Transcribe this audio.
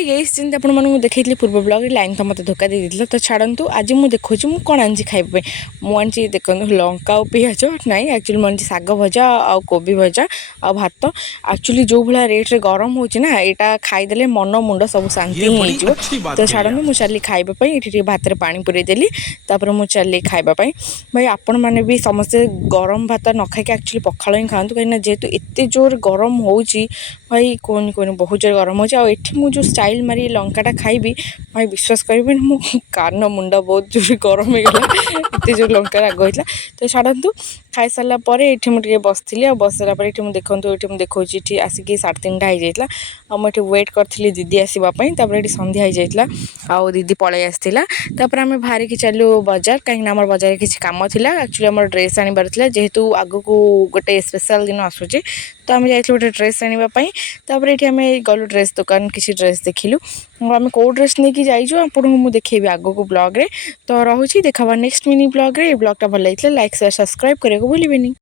Hi guys जेमती आपण मानू देखैली पूर्व ब्लॉग लाइन तो मत धोखा दे दिला तो छाड़ू आज मुझे देखुँ मु कौन आनी खाइबा मुझे देखो लंका और पिज ना एक्चुअली मुझे साग भजा आ कोबी भजा आ भात एक्चुअली जो भाया रेट्रे गरम होना यहाँ खाईदे मन मुंड सब शांति हो तो छाड़ू मुझे चली खावाई ये भात में पा पूरेदेली मुझे चली खावाई भाई आपण मैंने भी समस्ते गरम भात न खाई एक्चुअली पखाल ही खातु कहीं जेहेतु एत जोर गरम हो भाई कहनी कहनी बहुत जोर गरम हो जो स्टाइल मारी लंकाटा खाइबी भाई विश्वास करेंगे मो कान मुंड बहुत जोर गरम हो गला एत जो लंका राग होता तो छाड़ू खाई सारापर ये मुझे बसती बस सारापर ये देखूँ ये देखा आसिक 3:30 हो मुझे वेट करी दीदी आसवाई ये संध्या हो जाता आउ दीदी पलि आसापर आम बाहरिकी चलू बजार कहीं आम बजार किसी कम था एक्चुअली आम ड्रेस आनबार जेहेतु आग को गोटे स्पेशल दिन आसूँ तो आम जाइए गोटे ड्रेस आने ये आम गलु ड्रेस दुकान किसी ड्रेस देखिलु आम कौ ड्रेस नहीं कि जाइए आपको मुझे देखी आग को ब्लॉग रे तो रोचे देखा नेक्स्ट मिनी ब्लॉग रे ब्लॉगटा भल लगे लाइक शेयर सब्सक्राइब करने को भूलें।